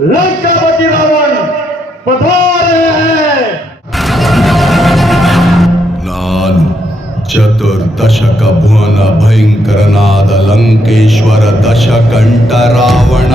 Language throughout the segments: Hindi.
लंकापति रावण पधार रहे हैं। ನಾನು ಚತುರ್ದಶಕ ಭುವನ ಭಯಂಕರನಾದ ಲಂಕೇಶ್ವರ ದಶಕಂಠ ರಾವಣ.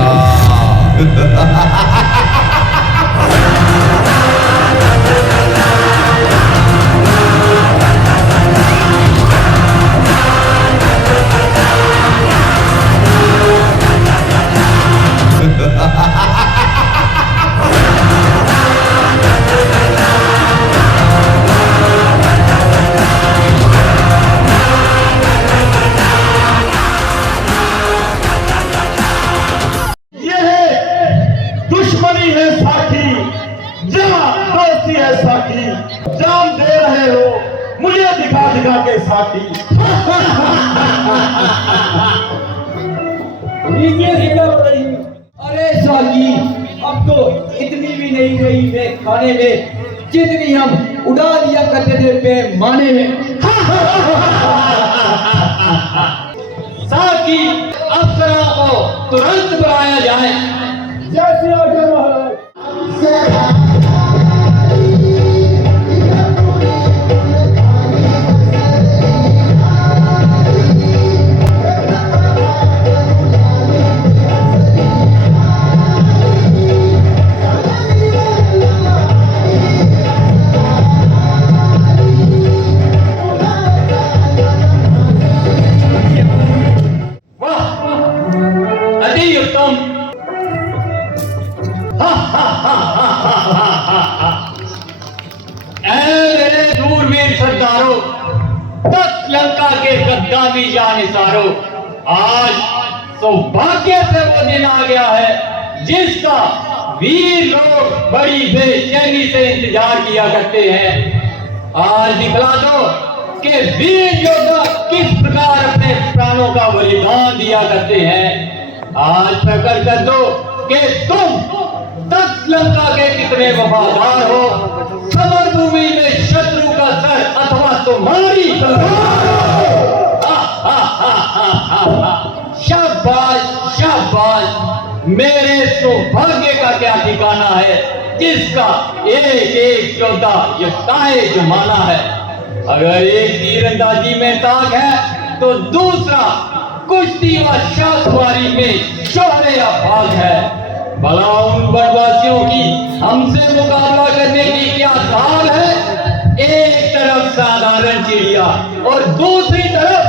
दुश्मनी है साखी, जहां दोस्ती है साखी, जान दे रहे हो मुझे दिखा दिखा के साखी। अरे साकी, अब तो इतनी भी नहीं रही है खाने में जितनी हम उड़ा दिया करते थे पैमाने में। साकी, अप्सरा को तुरंत बुलाया जाए। जैसे आज्ञा महाराज। मेरे दूरवीर सरदारों, तक लंका के गद्दारी जानिसारों, आज सौभाग्य से वो दिन आ गया है जिसका वीर लोग बड़ी बेचैनी से इंतजार किया करते हैं। आज दिखला दो कि वीर योद्धा किस प्रकार अपने प्राणों का बलिदान दिया करते हैं। आज प्रकट कर दो कि तुम तक लंका के कितने वफादार हो। समर भूमि में शत्रु का सर अथवा तुम्हारी शाबाश शाबाश, मेरे सौभाग्य का क्या ठिकाना है जिसका एक एक योद्धा यताए जमाना है। अगर एक तीरंदाजी में ताक है तो दूसरा कुश्ती व शासवारी में शोहरे अफाक है। भला उन वनवासियों की हमसे मुकाबला करने की क्या ताल है। एक तरफ साधारण चिड़िया और दूसरी तरफ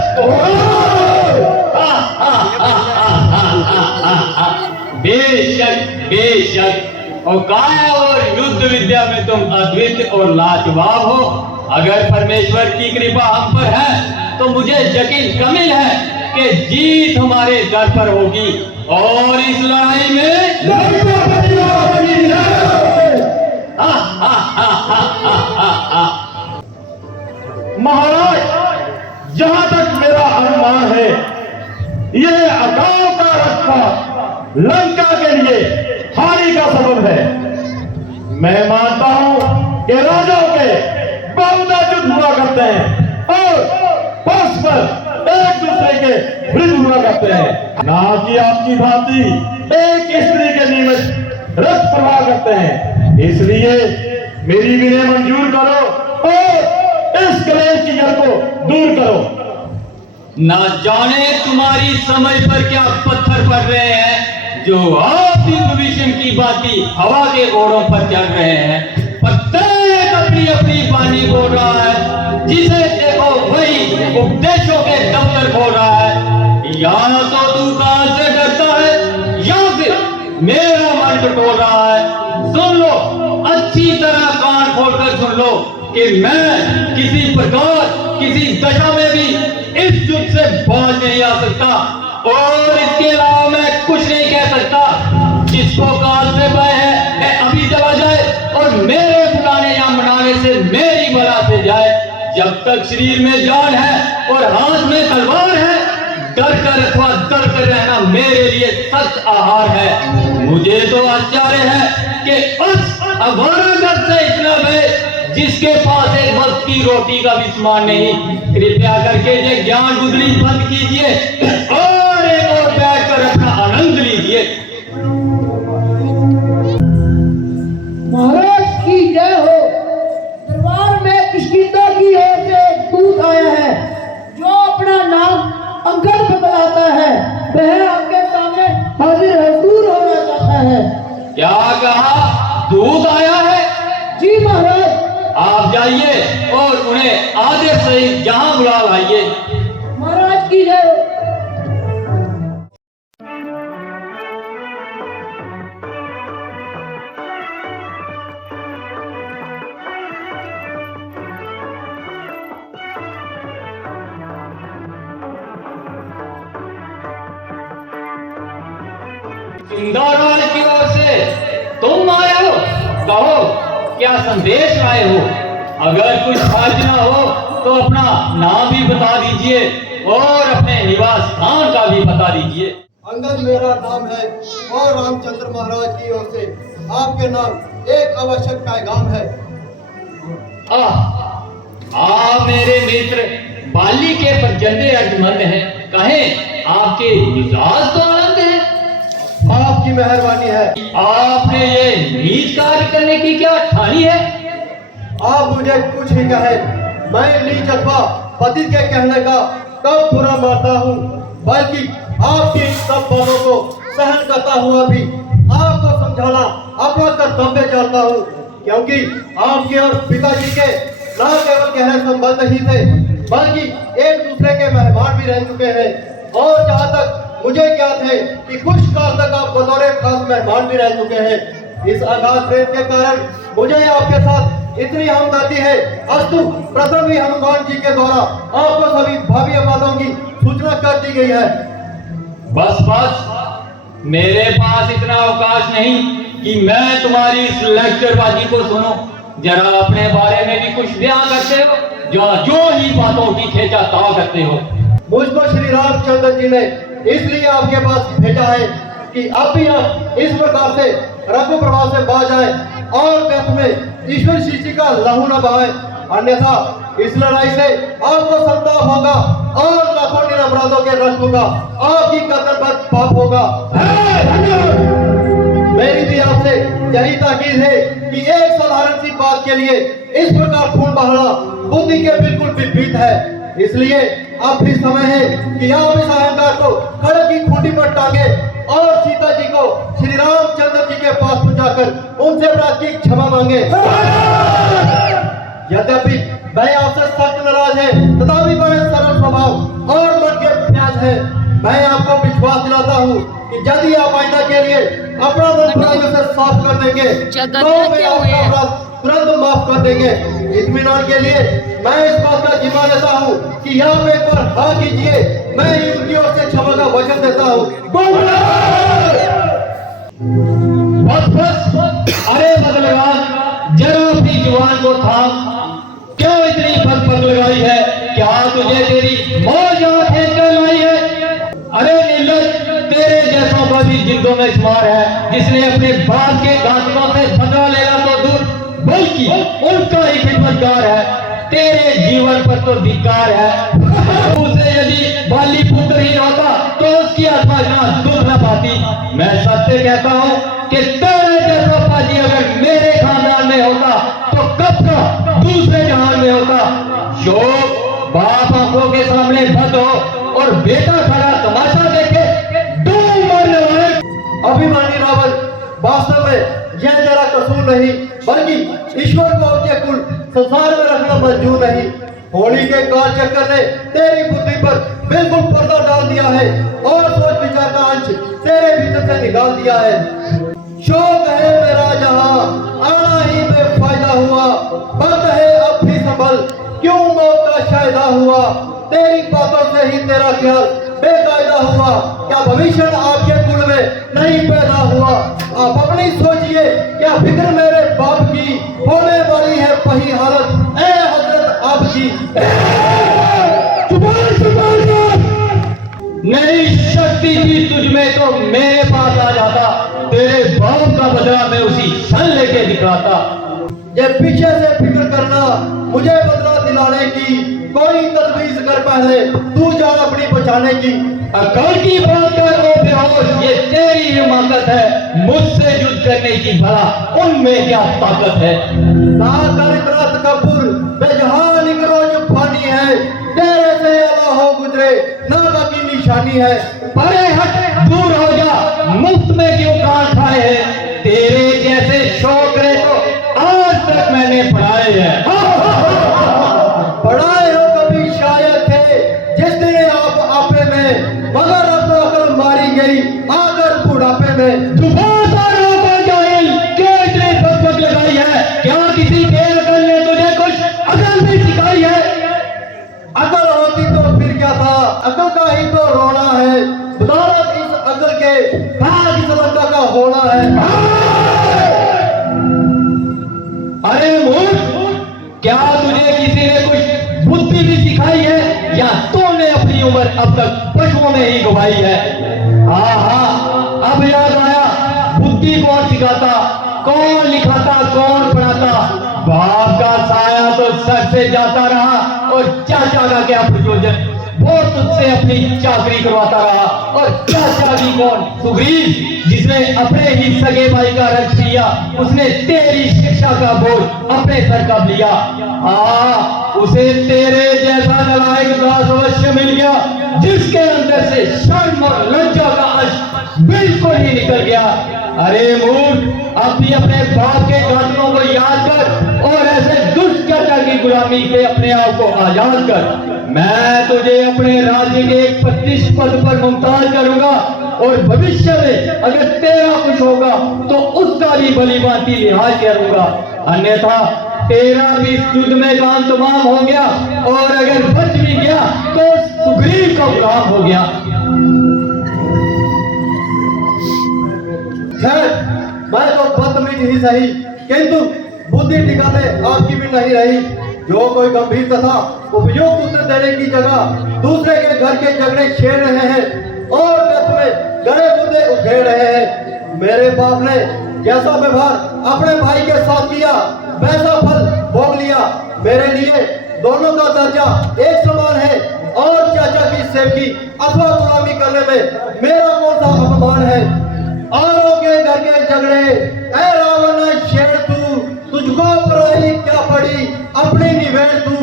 बेशक बेशक, औकात और युद्ध विद्या में तुम अद्वितीय और लाजवाब हो। अगर परमेश्वर की कृपा हम पर है तो मुझे यकीन कमिल है कि जीत हमारे दर पर होगी और इस लड़ाई में महाराज, जहां तक मेरा अनुमान है यह अकाल का रखा लंका के लिए हानि का सबब है। मैं मानता हूं कि राजाओं के बहुधा युद्ध हुआ करते हैं और परस्पर एक दूसरे के विरुद्ध हुआ करते हैं, ना कि आपकी भांति एक स्त्री के नियमित रथ प्रवाह करते हैं। इसलिए मेरी विनय मंजूर करो और इस कलेश की जड़ को दूर करो। ना जाने तुम्हारी समझ पर क्या पत्थर पड़ रहे हैं जो आप भी भविष्य की बाती हवा के घोड़ों पर चढ़ रहे हैं। प्रत्येक अपनी अपनी बानी बोल रहा है, जिसे देखो वही उपदेशों के दफ्तर खोल रहा है। या तो तू काल से डरता है या फिर मेरा मन टटोल रहा है। सुन लो, अच्छी तरह कान खोलकर सुन लो कि मैं किसी प्रकार किसी दशा में भी इस युद्ध से बाज नहीं आ सकता और इसके अलावा मैं कुछ नहीं कह सकता। जिसको काल से भय है मैं अभी चला जाए और मेरे बुलाने या मनाने से मेरी बला से जाए। जब तक शरीर में जान है और हाथ में तलवार है, डर कर अथवा डर कर रहना मेरे लिए सख्त आहार है। मुझे तो आश्चर्य है कि उस अघोरागढ़ से इतना भय जिसके पास एक वक्त की रोटी का भी सामान नहीं। कृपया करके ये ज्ञान बुद्धि बंद कीजिए और एक और बैठ कर अपना आनंद लीजिए। की जय हो। इंदौराज की ओर से तुम आए हो, कहो क्या संदेश लाए हो। अगर कुछ हर्ज ना हो तो अपना नाम भी बता दीजिए और अपने निवास स्थान का भी बता दीजिए। अंगद मेरा नाम है और रामचंद्र महाराज की ओर से आपके नाम एक आवश्यक पैगाम है। आप मेरे मित्र बाली के प्रचंड अर्जमंद हैं, कहें आपके मिजाज तो आनंद है। आपकी मेहरबानी है। आपने ये नीच कार्य करने की क्या ठानी है। आप मुझे कुछ ही कहे, मैं नीच अथवा पति के कहने का कब बुरा मानता हूँ, बल्कि आपकी इन सब बातों को सहन करता हुआ भी आपको समझाना अपना कर्तव्य जानता हूँ, क्योंकि आपके और पिताजी के न केवल गहरे संबंध ही थे, बल्कि एक दूसरे के मेहमान भी रह चुके हैं। और जहाँ तक मुझे ज्ञात है कि कुछ काल तक आप बतौर खास मेहमान भी रह चुके हैं। इस अगाध प्रेम के कारण मुझे आपके साथ इतनी हमदर्दी है। अस्तु प्रथम ही हनुमान जी के द्वारा आपको सभी भावी बातों की सूचना कर दी गई है। बस बस, मेरे पास इतना अवकाश नहीं कि मैं तुम्हारी इस लेक्चरबाजी को सुनूं। जरा अपने बारे में भी कुछ बयान करते हो, या जो ही बातों की खींचाताव करते हो। मुझको श्री रामचंद्र जी ने इसलिए आपके पास भेजा है कि अब भी आप इस प्रकार से रघु प्रभाव से बाज आए और व्यर्थ में ईश्वर शिष्य का लहू न बहाए, अन्यथा इस लड़ाई से आपको संताप होगा और लाखों निरपराधों के रक्त होगा, आपकी कतल पर पाप होगा। मेरी भी आपसे यही ताकीद है कि एक साधारण सी बात के लिए इस प्रकार खून बहाना बुद्धि के बिल्कुल विपरीत है। इसलिए अब भी समय है कि आप इस अहंकार को खड़ग की खूंटी पर टांगे और सीता जी को श्री रामचंद्र जी के पास पहुंचाकर उनसे अपराध की क्षमा मांगे। यद्यपि मैं आपसे सख्त नाराज है, तथापि बड़े सरल स्वभाव और मन के प्यास है। मैं आपको विश्वास दिलाता हूँ कि यदि आप आइंदा के लिए अपना मन बुराइयों से साफ कर देंगे तो मैं आपका अपराध तुरंत माफ कर देंगे। इत्मीनान के लिए मैं इस बात का जिम्मा लेता हूँ कि यहाँ पे एक बार हाँ कीजिए, मैं उनकी ओर से क्षमा का वचन देता हूँ। बस बस, अरे बदलगाम, जरा अपनी जुबान को थाम। क्यों इतनी पग लगाई है? क्या तुझे तेरी मौज खींच कर लाई है? अरे निर्लज, तेरे जैसों का भी जिंदों में शुमार है, जिसने अपने बाप के घातकों से बदला लेना तो दूर, बल्कि उनका ही खिदमतगार है। तेरे जीवन पर तो धिक्कार है। उसे यदि बाली पुत्र ही होता तो उसकी आत्मा इतना दुख न पाती। मैं सत्य कहता हूँ कि तेरे जैसा पाजी अगर मेरे खानदान में होता तो कब का दूसरे जहान में होता। शोक बाप आंखों के सामने बंद हो और बेटा खड़ा तमाशा देखे, डूब मरने वाले। अभिमानी रावण, वास्तव में यह जरा कसूर नहीं, बल्कि ईश्वर को अपने कुल संसार में रखना मंजूर नहीं। होली के काल चक्कर ने तेरी बुद्धि पर बिल्कुल पर्दा डाल दिया है और सोच विचार का अंश तेरे भीतर से निकाल दिया है। शोक है मेरा जहां, आना ही में फायदा हुआ, वक्त है अब भी संभल, क्यों मौत का शायदा हुआ। तेरी बातों से ही तेरा ख्याल बेकायदा हुआ, क्या भविष्य आपके कुल में नहीं पैदा हुआ। आप अपनी सोचिए, क्या फिक्र मेरे बाप की, होने वाली है वही हालत ए हजरत आपकी। मेरी शक्ति थी तुझ में तो मेरे पास आ जाता, तेरे बाप का बदला मैं उसी क्षण लेके दिखाता। ये पीछे से फिक्र करना, मुझे बदला दिलाने की कोई तजवीज कर पहले, तू जान अपनी बचाने की। अकल की बात कर ओ बेहोश, ये तेरी हिमाकत है मुझसे युद्ध करने की, भला उनमें क्या ताकत है। ना कर इतना तकब्बुर, बेजहान इकरोज फानी है, तेरे से अल्लाह हो गुजरे ना बाकी निशानी है। परे हट, दूर हो जा, मुफ्त में क्यों कान खाए हैं। तेरे जैसे छोकरे तो आज तक मैंने पढ़ाए हैं। पढ़ाए हो कभी शायद थे, जिस दिन आप मगर अब तो अकल मारी गई आकर बुढ़ापे में। जुबान और रोको जाहिल, क्यों इतनी बकबक लगाई है? क्या किसी बेअकल ने तुझे कुछ अकल भी सिखाई है? अकल होती तो फिर क्या था, अकल का ही तो रोना है। बदौलत इस अकल के भाग इस लंका का होना है। अरे मूर्ख, क्या तुझे किसी ने कुछ बुद्धि भी सिखाई है या तूने अपनी उम्र अब तक पशुओं में ही गवाई है? हाँ, अब याद आया, बुद्धि कौन सिखाता, कौन लिखाता, कौन पढ़ाता? बाप का साया तो सर से जाता रहा और चाचा का क्या प्रयोजन? वो तुझसे अपनी चाकरी करवाता रहा। और चाचा भी कौन? सुग्रीव, जिसने अपने ही सगे भाई का रक्त पिया, उसने तेरी शिक्षा का बोझ अपने सर कब लिया? उसे तेरे जैसा नालायक दास अवश्य मिल गया, जिसके अंदर से शर्म और लज्जा का अश्क बिल्कुल ही निकल गया। अरे मूर्ख, अब भी अपने बाप के घाटों को याद कर और ऐसे दुष्ट चाचा की गुलामी से अपने आप को आजाद कर। मैं तुझे अपने राज्य के एक प्रतिष्ठ पद पर मुमताज करूंगा और भविष्य में अगर तेरा कुछ होगा तो उसका भी भली भांति लिहाज करूंगा। अन्यथा तेरा भी इस युद्ध में काम तमाम हो गया और अगर बच भी गया तो सुग्रीव का गुलाम हो गया। खैर, मैं तो बदतमीज ही सही, किंतु बुद्धि ठिकाने आपकी भी नहीं रही। जो कोई गंभीर तथा उपयुक्त उत्तर देने की जगह दूसरे के घर के झगड़े छेड़ रहे हैं और व्यर्थ में गड़े मुद्दे उखेड़ रहे हैं। मेरे बाप ने जैसा व्यवहार अपने भाई के साथ किया वैसा फल भोग लिया। मेरे लिए दोनों का दर्जा एक समान है और चाचा की सेवकी अथवा गुलामी करने में मेरा कौन सा अपमान है? औरों के घर के झगड़े ऐ रावण शेर तू, तुझको पराई क्या पड़ी अपनी निवेड़ तू।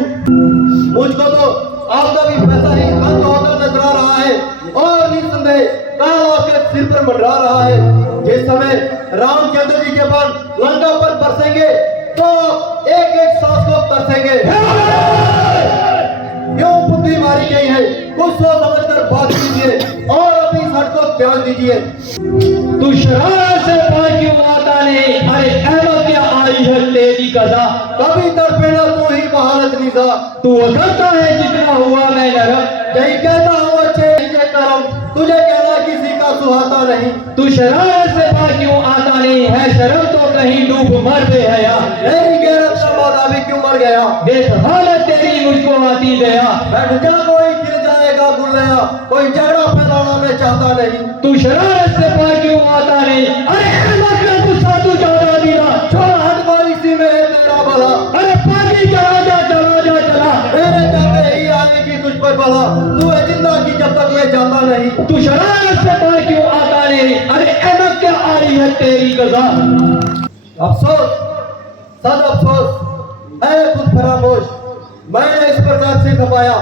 मुझको तो आपका भी वैसा ही अंत होता नजर आ रहा है और निस्संदेह काल आपके सिर पर मंडरा रहा है। जिस समय रामचंद्र जी के बाण लंका पर बरसेंगे तो एक एक सांस को तरसेंगे। क्यों बुद्धि मारी गई है, कुछ सोच समझ कर बात कीजिए और अपनी सट को ध्यान दीजिए। तू शरारत से बाहर क्यों आता नहीं? अरे अहमद क्या आई है तेरी कजा? कभी तड़पे ना तू ही महारत निजा। तू अकलता है जितना हुआ मैं नरक। यही कहता हूँ अच्छे नीचे करम, तुझे कहना किसी का सुहाता नहीं। तू शरारत से बाहर क्यों आता नहीं है? शर्म तो कहीं डूब मर गए है या मेरी गैरत का मादा भी क्यों मर गया? देख हालत तेरी मुझको आती गया। बैठ जा, कोई गिर जाएगा गुल्लया, कोई झगड़ा फैलाना मैं चाहता नहीं। तू शरारत से बाहर क्यों आता नहीं? अरे अहमद का गुस्सा तू ज्यादा दिला। छोड़ हट, कोई इसी में है तेरा भला। अरे पानी चला जा चला जा चला। मेरे जाते ही आएगी तुझ पर भला, तू है जिंदा की जब तक मैं जाता नहीं। तू शरारत से बाहर क्यों आता नहीं? अरे अहमद क्या आई है तेरी कजा? अफसोस, सद अफसोस है खुद फरामोश। मैंने इस प्रकार से खपाया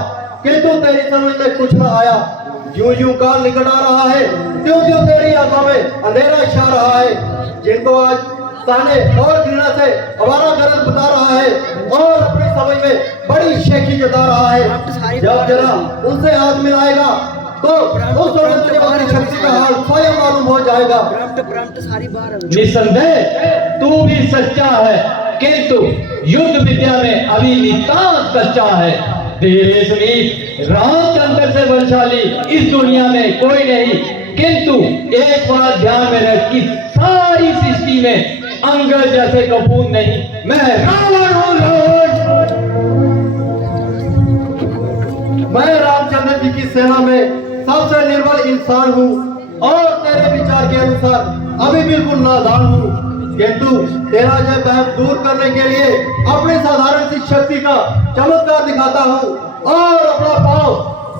किंतु तेरी समझ में कुछ न आया। यूं यूं काल निकट आ रहा है, त्यों त्यों तेरी आंखों में अंधेरा छा रहा है। जिनको आज ताने और घृणा से हमारा गरज बता रहा है और अपनी समझ में बड़ी शेखी जता रहा है। जब जरा उनसे हाथ मिलाएगा तो उस समय तुझे अपनी शक्ति का हाल स्वयं मालूम हो जाएगा। निसंदेह तू भी सच्चा है, किंतु युद्ध विद्या में अभी नितांत कच्चा है। तेरे समीप रामचंद्र से बलशाली इस दुनिया में कोई नहीं। किंतु एक बात ध्यान में रख कि सारी सृष्टि में अंगद जैसे कपूर नहीं। मैं रावण हूँ, रावण। मैं रामचंद्र जी की सेना में सबसे निर्बल इंसान हूँ और तेरे विचार के अनुसार अभी बिल्कुल नादान हूँ। किंतु तेरा जय भय दूर करने के लिए अपनी साधारण सी शक्ति का चमत्कार दिखाता हूँ और अपना पांव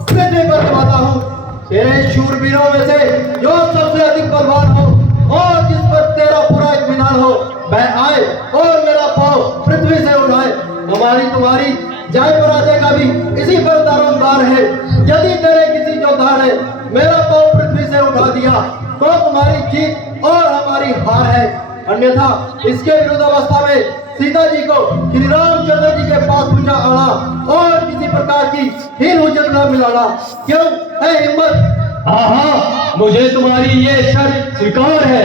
पृथ्वी पर दबाता हूँ। तेरे शूरवीरों में से जो सबसे अधिक बलवान हो और जिस पर तेरा पूरा इत्मीनान हो वह आए और मेरा पांव पृथ्वी से उठाए। हमारी तुम्हारी जय पराजय का भी इसी पर दारोमदार है। यदि तेरे किसी योद्धा ने मेरा पांव पृथ्वी से उठा दिया तो तुम्हारी जीत और हमारी हार है। अन्यथा इसके विरुद्ध अवस्था में सीता जी को श्री रामचंद्र जी के पास पूजा आना और किसी प्रकार की हीन हुज्जत न मिलाना। क्यों है हिम्मत? हाँ हाँ, मुझे तुम्हारी ये शर्त स्वीकार है।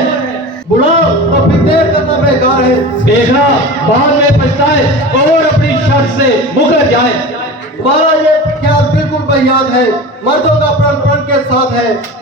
बुलाओ, तो फिर देर करना बेकार है। देखना बाद में पछताए और अपनी शर्त से मुकर जाए। तुम्हारा ये ख्याल बिल्कुल बेयाद है, मर्दों का प्रण प्रण के साथ है।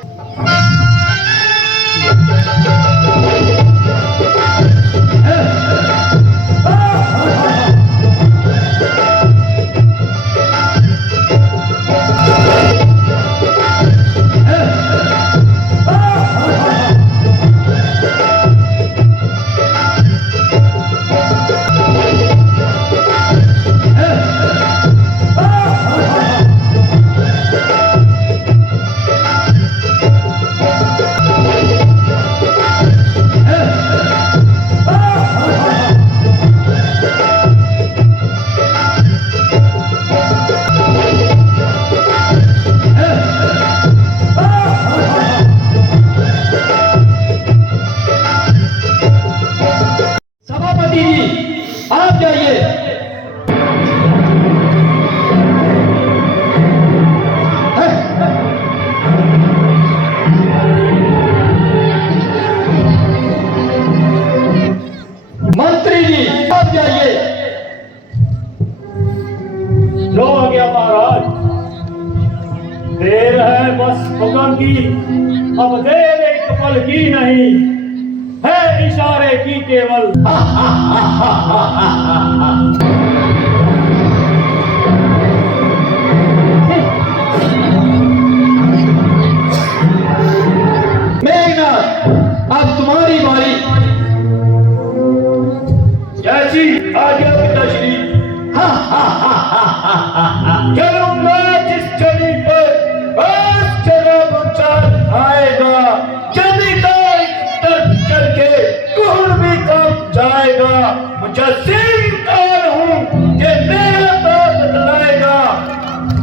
सभापति जी, आप जाइए। मंत्री जी, आप जाइए। जो आ गया महाराज, देर है बस हुक्म की, अब देर एक पल की नहीं है, इशारे की केवल। मेघनाथ, अब तुम्हारी बारी। जैसी आज्ञा पिताश्री। चलूंगा जिस चली पर बस चला बचान आएगा, चली तो एक तरफ चल के कौन भी कब जाएगा। मुजस्सिम कौन हूँ कि मेरा बाप बतलाएगा,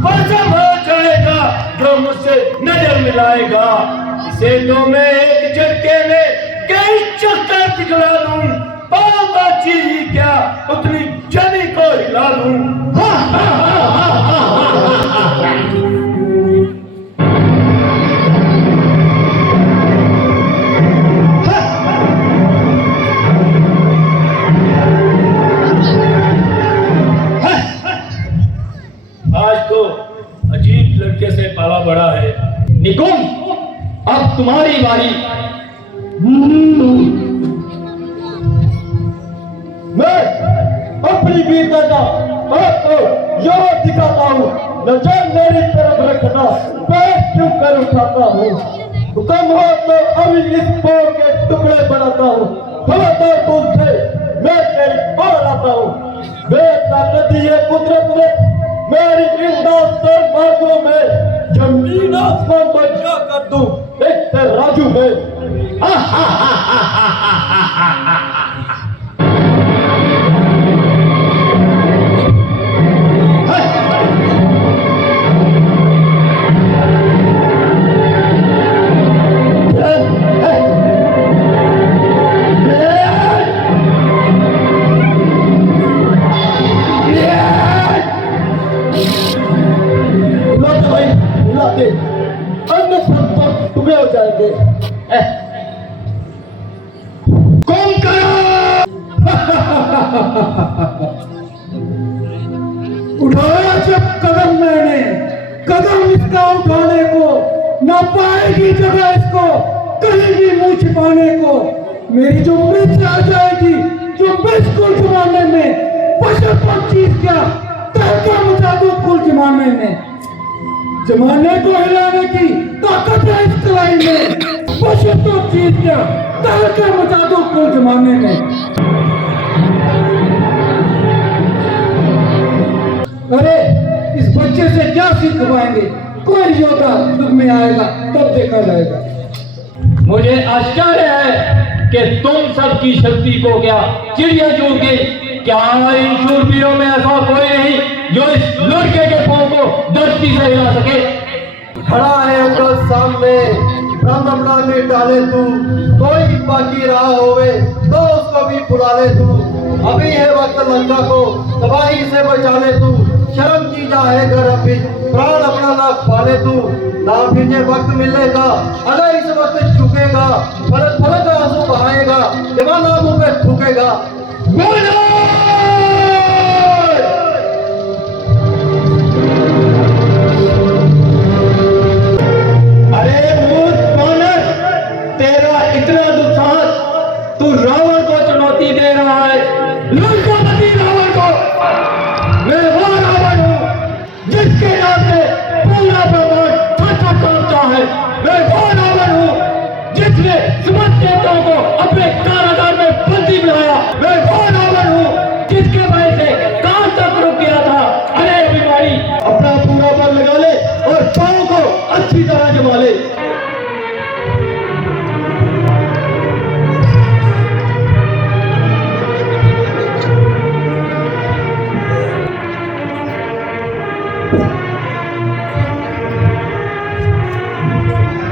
कसम हो जाएगा जो मुझसे नजर मिलाएगा। इसे तो मैं एक झटके में कई चक्कर दिखला दूं, पापा चीज क्या उतनी जमी को हिला दूं। आज तो अजीब लड़के से पाला बड़ा है। निकुंज, अब तुम्हारी बारी। मैं अपनी वीरता आपको यह दिखाता हूँ, नजर मेरी तरफ रखना, पैर क्यों कर उठाता हूँ। हुक्म हो तो अभी इस पोर के टुकड़े बनाता हूँ, खबरदार बोलते मैं तेरी ओर आता हूँ। बेताकत ये कुदरत ने मेरी इन दास्तान बागों में जमीन आसमान बचा कर दूं एक राजू में। अन्य संपत्ति टुकड़े हो जाएंगे। कौन करो? उठाया जब कदम मैंने, कदम इसका उठाने को, ना पाएगी जगह इसको कहीं भी मुंह छिपाने को। मेरी जो मिर्च आ जाएगी, जो बिल्कुल जमाने में, बशर पर चीज क्या तहका मचा दो कुल जमाने में। जमाने को हिलाने की ताकत है इस कलाई में, बशर तो चीज क्या तहका मचा दो कुल जमाने में। अरे इस बच्चे से क्या सीख पाएंगे, कोई योद्धा युग में आएगा तब देखा जाएगा। मुझे आश्चर्य है कि तुम सबकी शक्ति को क्या चिड़िया चूक गई। क्या इन शूरवीरों में ऐसा कोई नहीं जो इस लड़के के पांव को धरती से हिला सके। खड़ा है अकल सामने, ब्रह्मणा में डाले तू, कोई बाकी रहा होवे तो उसको भी बुला ले तू। अभी है वक्त लंका को तबाही से बचा ले तू, शर्म की जाए घर अभी प्राण अपना ना पाले तू ना फिर ये वक्त मिलेगा अगर इस वक्त झुकेगा फलक फलक आंसू बहाएगा दीवाना मुंह पे थूकेगा अरे मूर्ख वानर, तेरा इतना दुस्साहस, तू रावण को चुनौती दे रहा है। लंकापति रावण को। मैं वो रावण हूँ जिसके नाम से पूरा ब्रह्मांड थर-थर कांपता है। मैं वो रावण हूँ जिसने समस्त देवताओं को अपने कारागार में बंदी बनाया। मैं वो रावण हूँ जिसके वजह से काल तक रुक गया था। अरे अभिमानी, अपना पूरा बल लगा ले और पाँव को अच्छी तरह जमा ले।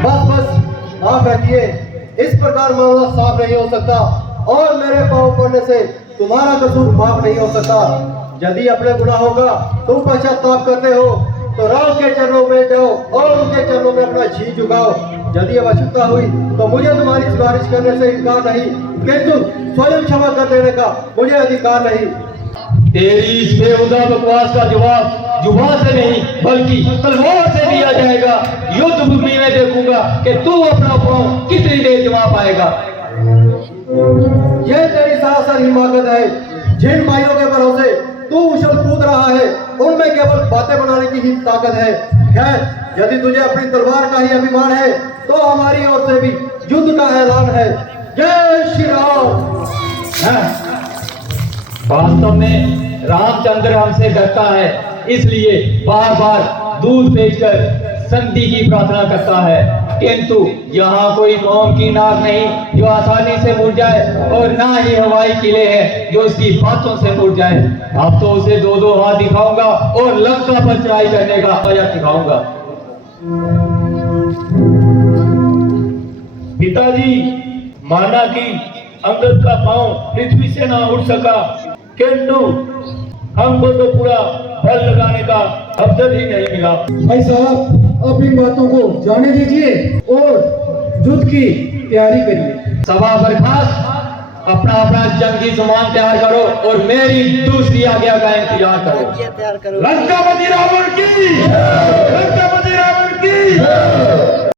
बस बस माफ रखिए, इस प्रकार मामला साफ नहीं हो सकता और मेरे पाँव पड़ने से तुम्हारा कसूर माफ नहीं हो सकता। यदि अपने गुनाहों का तुम पश्चाताप करते हो तो राम के चरणों में जाओ और उनके चरणों में अपना शीश झुकाओ। यदि आवश्यकता हुई तो मुझे तुम्हारी सिफारिश करने से इनकार नहीं, किंतु स्वयं क्षमा कर देने का मुझे अधिकार नहीं। तेरी इस बेहुदा बकवास का जवाब जुबान से नहीं बल्कि तलवार से दिया जाएगा। युद्ध भूमि में देखूंगा कि तू अपना पाँव कितनी देर जमा पाएगा। यह तेरी सरासर हिमाकत है। जिन भाइयों के भरोसे तू उछल कूद रहा है उनमें केवल बातें बनाने की ही ताकत है। खैर, यदि तुझे अपनी तलवार का ही अभिमान है तो हमारी ओर से भी युद्ध का ऐलान है। जय श्री राम। वास्तव में रामचंद्र हमसे डरता है, इसलिए बार बार दूध बेचकर संधि की प्रार्थना करता है। किंतु यहाँ कोई मोम की नाग नहीं जो आसानी से मुड़ जाए और ना ही हवाई किले हैं जो उसकी बातों से मुड़ जाए। अब तो उसे दो दो हाथ दिखाऊंगा और लंका पर चढ़ाई करने का मजा दिखाऊंगा। पिताजी, माना कि अंगद का पांव पृथ्वी से ना उठ सका, किंतु हमको तो पूरा बल लगाने का अवसर ही नहीं मिला। भाई साहब, अब इन बातों को जाने दीजिए और युद्ध की तैयारी करिए। सभा बर्खास्त, अपना अपना जंगी सामान तैयार करो और मेरी दूसरी आज्ञा का इंतजार करो। लंकापति रावण की, लंकापति रावण की।